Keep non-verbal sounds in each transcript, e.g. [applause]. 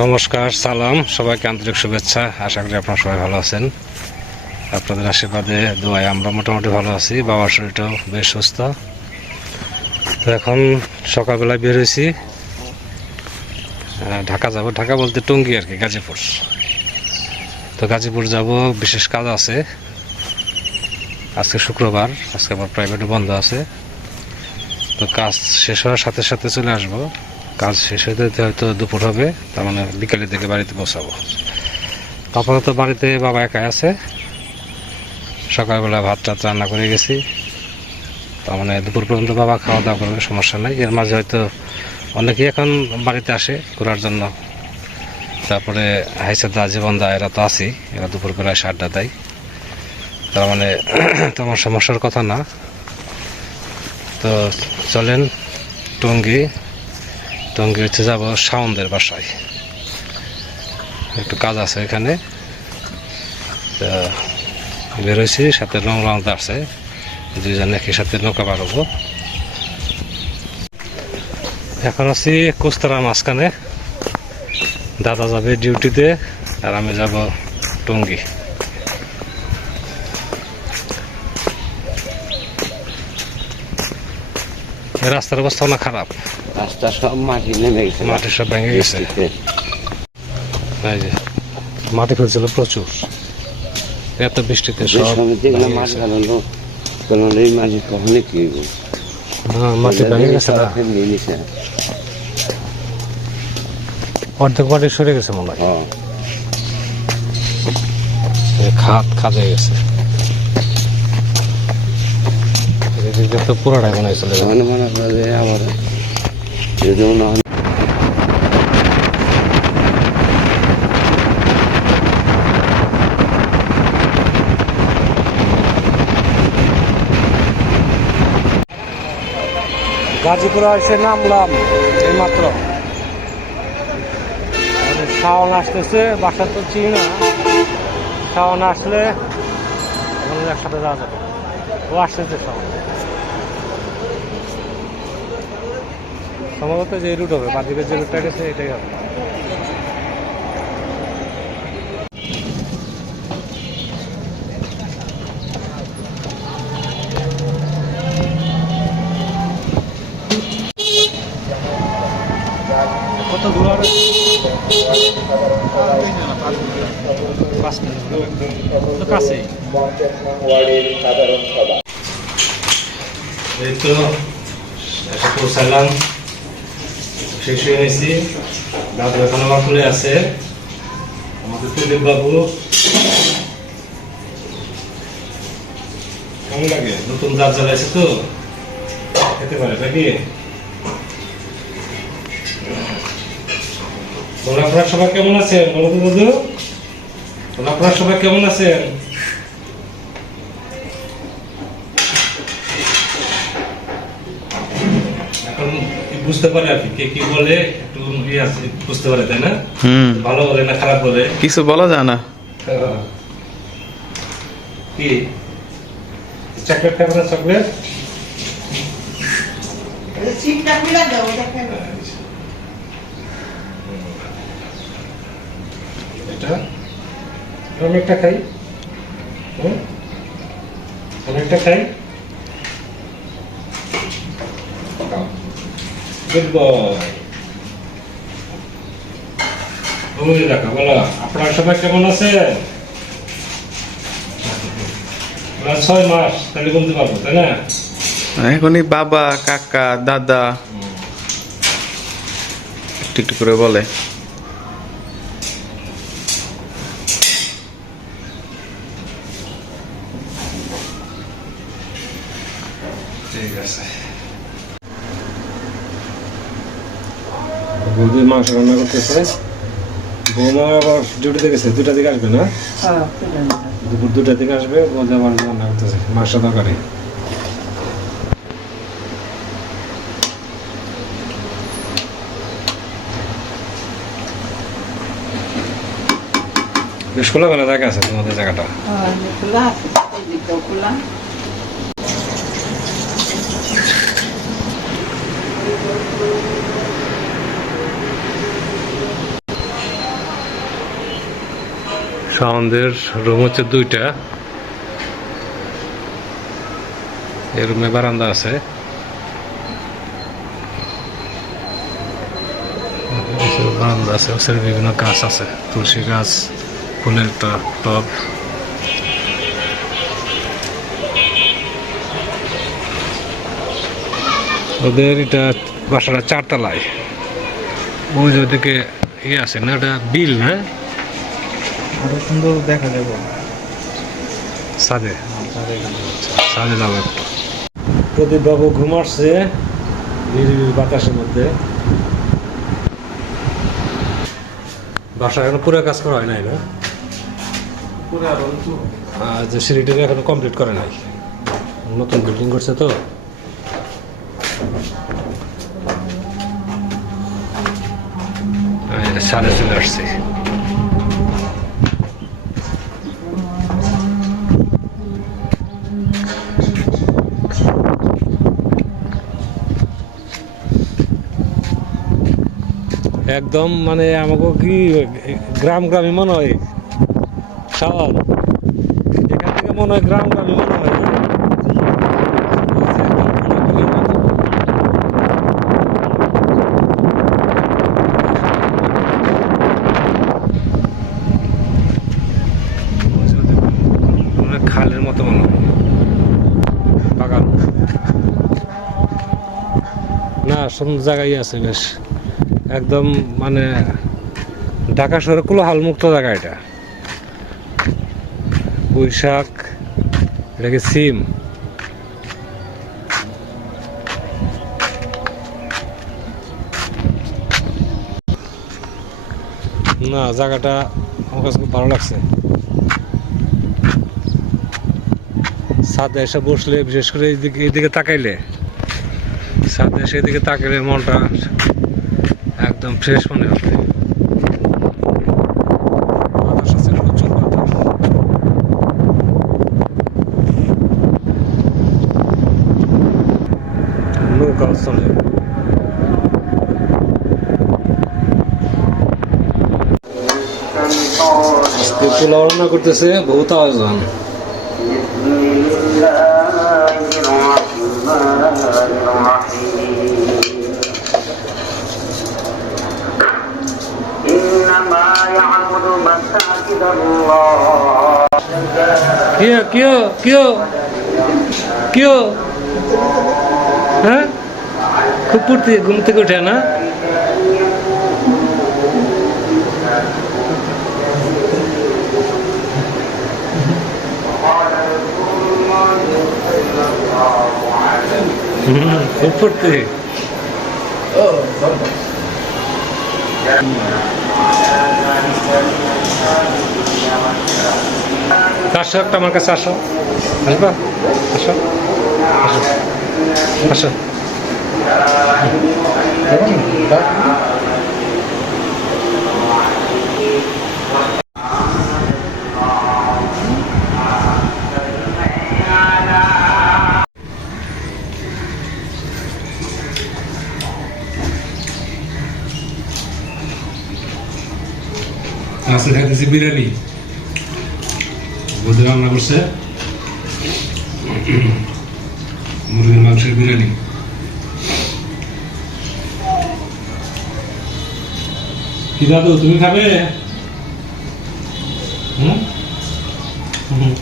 নমস্কার, সালাম, সবাইকে আন্তরিক শুভেচ্ছা। আশা করি আপনারা সবাই ভালো আছেন। আপনাদের আশীর্বাদে, দোয়ায় আমরা মোটামুটি ভালো আছি। বাবার শরীরটাও বেশ সুস্থ। তো এখন সকালবেলায় বের হয়েছি। ঢাকা যাব। ঢাকা বলতে টঙ্গি আর কি, গাজীপুর। তো গাজীপুর যাব, বিশেষ কাজ আছে। আজকে শুক্রবার, আজকে আমার প্রাইভেটও বন্ধ আছে। তো কাজ শেষ হওয়ার সাথে সাথে চলে আসব। কাজ শেষ হতে হয়তো দুপুর হবে, তার মানে বিকালের দিকে বাড়িতে বসাবো পৌঁছাবো আপাতত বাড়িতে বাবা একাই আছে। সকালবেলা ভাত টাত রান্না করে গেছি। তার মানে দুপুর পর্যন্ত বাবা খাওয়া দাওয়া করবে, সমস্যা নেই। এর মাঝে হয়তো অনেকেই এখন বাড়িতে আসে ঘোরার জন্য। তারপরে হাইসাদা জীবনদা এরা তো আছেই। এরা দুপুর বেলা এসে আড্ডা দেয়। তার মানে [clears throat] তেমন সমস্যার কথা না। তো চলেন টঙ্গী টঙ্গী হচ্ছে যাব সাউন্দের বাসায়। একটু কাজ আছে এখানে। তা বেরোইছি, সাথে রং রং আছে। দুইজন একই সাথে নৌকা হব। এখন আছি কোস্তারা মাঝখানে। দাদা যাবে ডিউটিতে আর আমি যাব টঙ্গী। রাস্তার অবস্থা না খারাপ। রাস্তা সব মাটি নেমে গেছে মাটি সব ভেঙে গেছে। মাটি ফেলছিল প্রচুর এত বৃষ্টিতে সব গেছে। এই মাটি কখনই কি? হ্যাঁ মাটি ভেঙে গেছে না। অর্ধেক মাটি সরে গেছে মনে হয়। খাত খাদ গেছে তো পুরোটাই মনে হয় চলে যাবে মনে মনে আবার মনে হয় গাজীপুরে এসে নামলাম এইমাত্র। শাওন আসতেছে বাসা তো চিনি না। শাওন আসলে একসাথে যাওয়া যাবে। ও আসতেছে শাওন। সম্ভবত যে রুট হবে বাদিকে যে রুটটা গেছে এটাই হবে। কত দূর আর পাঁচ মিনিট কাছেই এই তো এসে পৌঁছালাম। শেষ হয়ে গেছি দাদু এখন আমার খুলে আছে। আমাদের প্রদীপ বাবু। কেমন লাগে? নতুন দাঁত জ্বালাইছে তো? খেতে পারে, নাকি? বলো আপনারা সবাই কেমন আছেন? বলো তো দাদু বলো আপনারা সবাই কেমন আছেন এখন কি বুঝতে পারে আর কি কে কি বলে একটু আছে, বুঝতে পারে তাই না? ভালো বলে না খারাপ বলে? কিছু বলা যায় না। কি? চকলেট খাবে না চকলেট এটা? আমি খাই? আমি খাই। গুড বয় ওই দেখো, বলো, আপনারা সবাই কেমন আছেন ছয় মাস, তাহলে বলতে পারব, তাই না? এখনই বাবা, কাকা, দাদা। একটু একটু করে বলে ঠিক আছে বৌদি মাংস রান্না করতেছে। বৌমা আবার ডিউটিতে গেছে দুটা দিকে আসবে না? হ্যাঁ দুপুর দুটা থেকে আসবে বৌদি আবার রান্না করতেছে মাংস তরকারি। বেশ খোলা খোলা জায়গা আছে তোমাদের জায়গাটা। হ্যাঁ খোলা খোলা। সাউন্ডের রুম হচ্ছে দুইটা। এই রুমে বারান্দা আছে। বারান্দা আছে ওখানে বিভিন্ন গাছ আছে। তুলসী গাছ, ফুলের টব। ওদের এটা বাসাটা চারতলায়। ওই ওদিকে ইয়ে আছে না ওটা বিল না? আরও সুন্দর দেখা যাবে। সাদে। সাদে যাব। একটু প্রদীপ বাবু ঘুমাচ্ছে নিরিবিল বাতাসের মধ্যে। বাসা এখন পুরো কাজ করা হয় নাই না? যে সিঁড়িটা এখনও কমপ্লিট করে নাই। নতুন বিল্ডিং করছে তো। সাদে চলে আসছে। একদম মানে আমাকে কি গ্রাম গ্রামই মনে হয়? শাওন এখান থেকে মনে হয় গ্রাম গ্রামই মনে হয়? মনে খালের মতো মনে হয়। বাগান। না সুন্দর জায়গায় আছে বেশ। একদম মানে ঢাকা শহরে কোলাহল মুক্ত জায়গা এটা। বৈশাখ এটাকে সিম? না, জায়গাটা আমার কাছে খুব ভালো লাগছে। ছাদে এসে বসলে, বিশেষ করে এইদিকে এইদিকে তাকাইলে, ছাদে এসে এদিকে তাকাইলে মনটা একদম ফ্রেশ মনে হবে নৌকাও চলে। পোলাও রান্না করতেছে বহুত আয়োজন কিয় কিয় কিয়? কিয়? হ্যাঁ? খুব পড়তে ঘুম থেকে উঠে না? খুব পড়তে চারশো একটা আমার কাছে আসো। আসবা? আসো? আসো। আসো। আজকে খাইতেছি বিরিয়ানি বৌদি রান্না করছে মুরগির মাংসের বিরিয়ানি কি দাদু, তুমি খাবে হুম? হুম।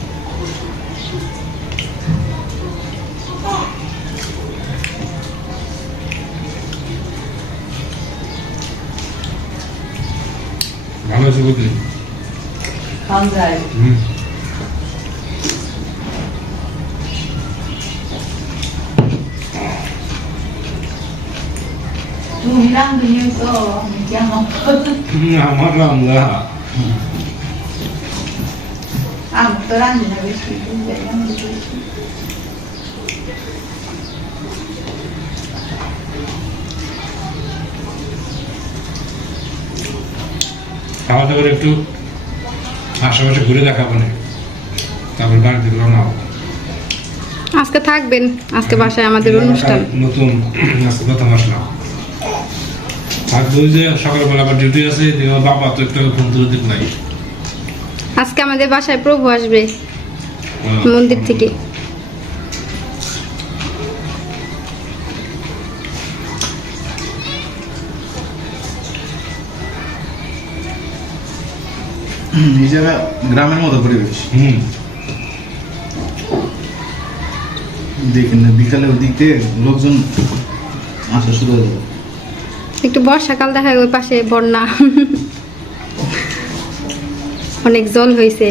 রান্ধি না বেশি বুঝতে রান্ধি বেশি খাওয়া দাওয়ার একটু আশেপাশে ঘুরে দেখাবো না তারপর বাড়িতে রওনা হব আজকে থাকবেন আজকে বাসায় আমাদের অনুষ্ঠান নতুন আজকে প্রথম আসলাম ওই যে সকালবেলা আবার ডিউটি আছে বাবা তো একটু ফোন তুলে দিক নাই। আজকে আমাদের বাসায় প্রভু আসবে মন্দির থেকে। এই জায়গা গ্রামের মতো পরিবেশ। হুম। দেখেন না বিকালে ওদিক থেকে লোকজন আসা শুরু হয়ে যাবে। একটু বর্ষাকাল দেখা ওই পাশে বন্যা। অনেক জল হয়েছে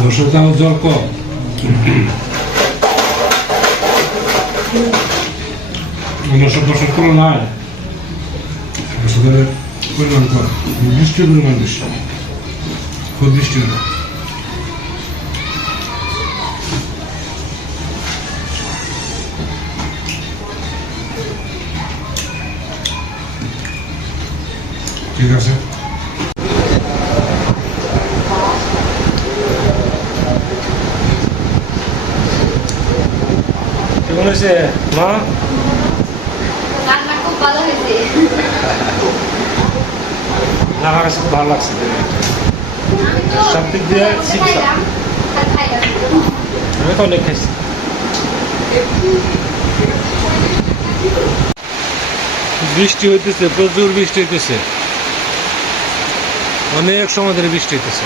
বর্ষাকাল জল কম। সব বছর তুলনায় বছরের পরিমাণ কম বৃষ্টির পরিমাণ বেশি খুব বৃষ্টি হয় ঠিক আছে মা রান্না খুব ভালো হয়েছে না আমার লাগছে। সব দিয়ে শিখছি আমি বৃষ্টি হইতেছে, প্রচুর বৃষ্টি হইতেছে। অনেক সময় ধরে বৃষ্টি হইতেছে।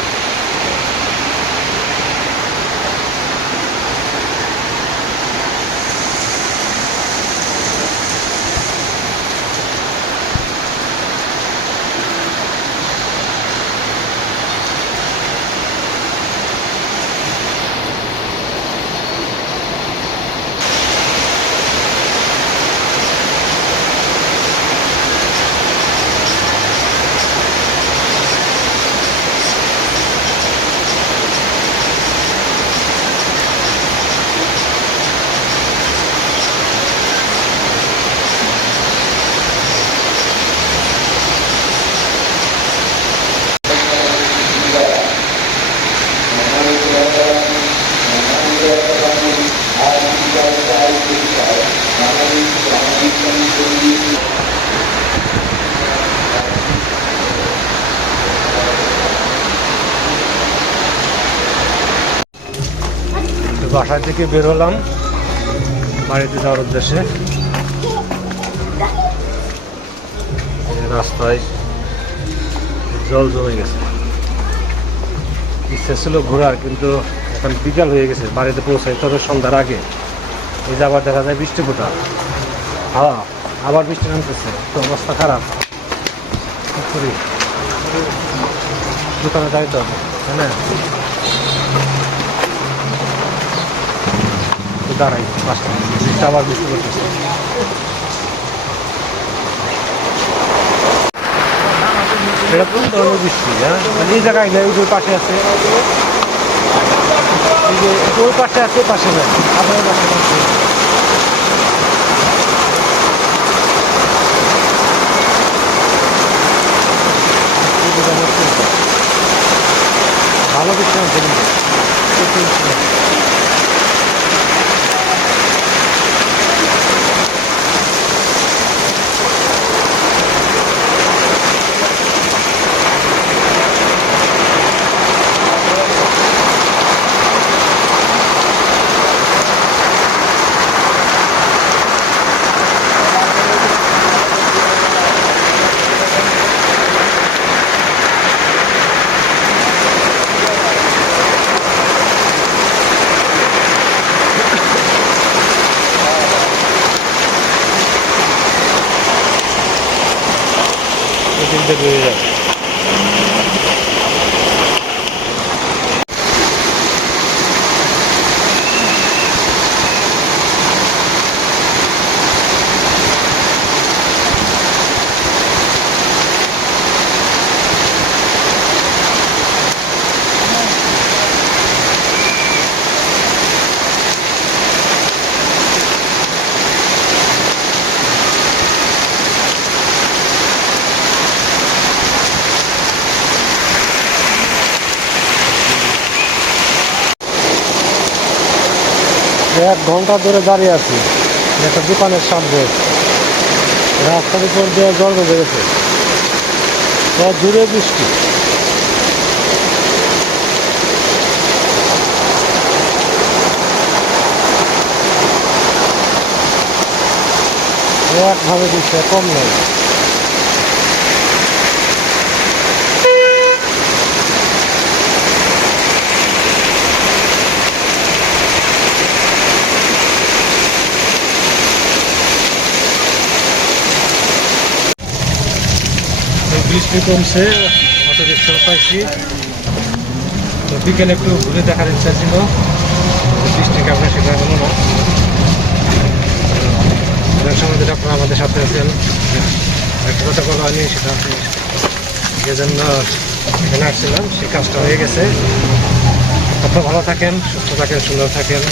বাসা থেকে বের হলাম। বাড়িতে যাওয়ার উদ্দেশ্যে। রাস্তায় জল জমে গেছে। ইচ্ছে ছিল ঘোরার, কিন্তু এখন বিকাল হয়ে গেছে, বাড়িতে পৌঁছাই। তবে সন্ধ্যার আগে এই যে আবার দেখা যায় বৃষ্টি ফোটা। হাওয়া, আবার বৃষ্টি নামতেছে। তো অবস্থা খারাপ। করি? দোকানে যাইতে হবে, তাই দাঁড়াই পাঁচটা বৃষ্টি আবার বৃষ্টি করতেছে এটা কোন ধরনের বৃষ্টি হ্যাঁ? মানে এই জায়গায় নেই ওই পাশে আছে? এই যে ওই পাশে আছে পাশে নেই আপনার পাশে চলছে। ভালো বৃষ্টি হচ্ছে এক ঘণ্টা ধরে দাঁড়িয়ে আছি একটা দোকানের সামনে। রাস্তার উপর দিয়ে জল বেঁধে গেছে। জুড়ে বৃষ্টি। একভাবে দিচ্ছে কম নেই। বৃষ্টি কমছে পাইছি তো বিকেলে একটু ঘুরে দেখার ইচ্ছা ছিল বৃষ্টি কেমন সেটা হলো না। অনেক সময় যেটা আপনারা আমাদের সাথে আছেন, একটা কথা বলা হয়নি, সেটা আপনি যে জন্য এখানে আসছিলাম, সেই কাজটা হয়ে গেছে। আপনারা ভালো থাকেন, সুস্থ থাকেন, সুন্দর থাকেন।